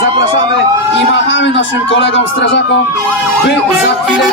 zapraszamy i machamy naszym kolegom strażakom, by za chwilę